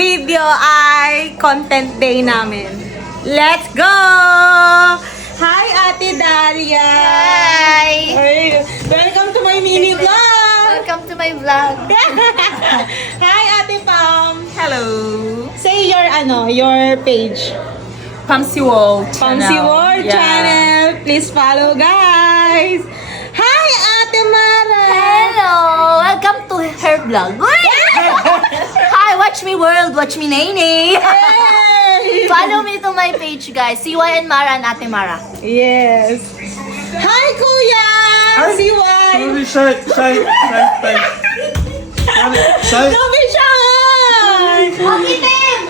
video ay content day namin. Let's go! Hi, Ate Dalia! Hi! Ay, welcome to my mini vlog! Welcome to my vlog. Hi, Ate Pam! Hello! Say your page. Pamsi World Pamsi World channel. Please follow, guys! Hi, Ate Mara! Hello! Welcome to her vlog. Hi, watch me world, watch me Nene. Hey! Follow me to my page, guys. CY and Mara and Ate Mara. Yes! Hi, Kuya! CY! Shy. Sabi siya! Itim!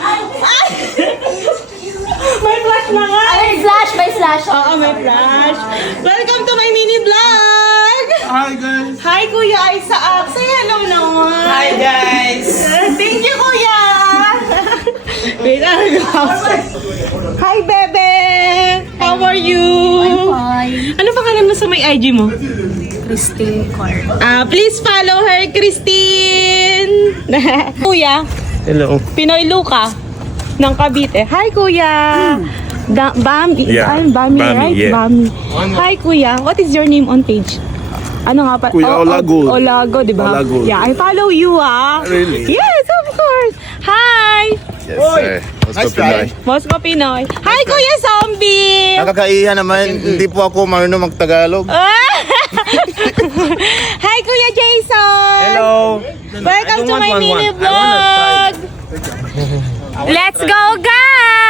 May flash na nga! May flash, may flash. Oo, may flash. Welcome to my mini vlog! Hi guys! Hi, Kuya Isaac! Say hello naman! Hi guys! Thank you, Kuya! Wait, hi, Bebe! How are you? Hi. Ano pangalan mo sa may IG mo? Christine Corn. Please follow her, Christine! Kuya, Hello. Pinoy Luca ng Cavite. Hi, Kuya! Bami, Yeah, Bami, Bami, right? yeah. Bami. Hi, Kuya. What is your name on page? Ano nga pa? Kuya Olagod. Olago, di ba? Olagod. Yeah, I follow you, ah. Really? Yes, of course. Hi! Yes, sir. What's up, Pinoy? Mosco Pinoy. Hi, Kuya Zombie! Nakakaiya naman, hindi po ako marunong mag-Tagalog. Hi, Kuya Jason! Hello. Welcome to my mini vlog! Let's go, guys!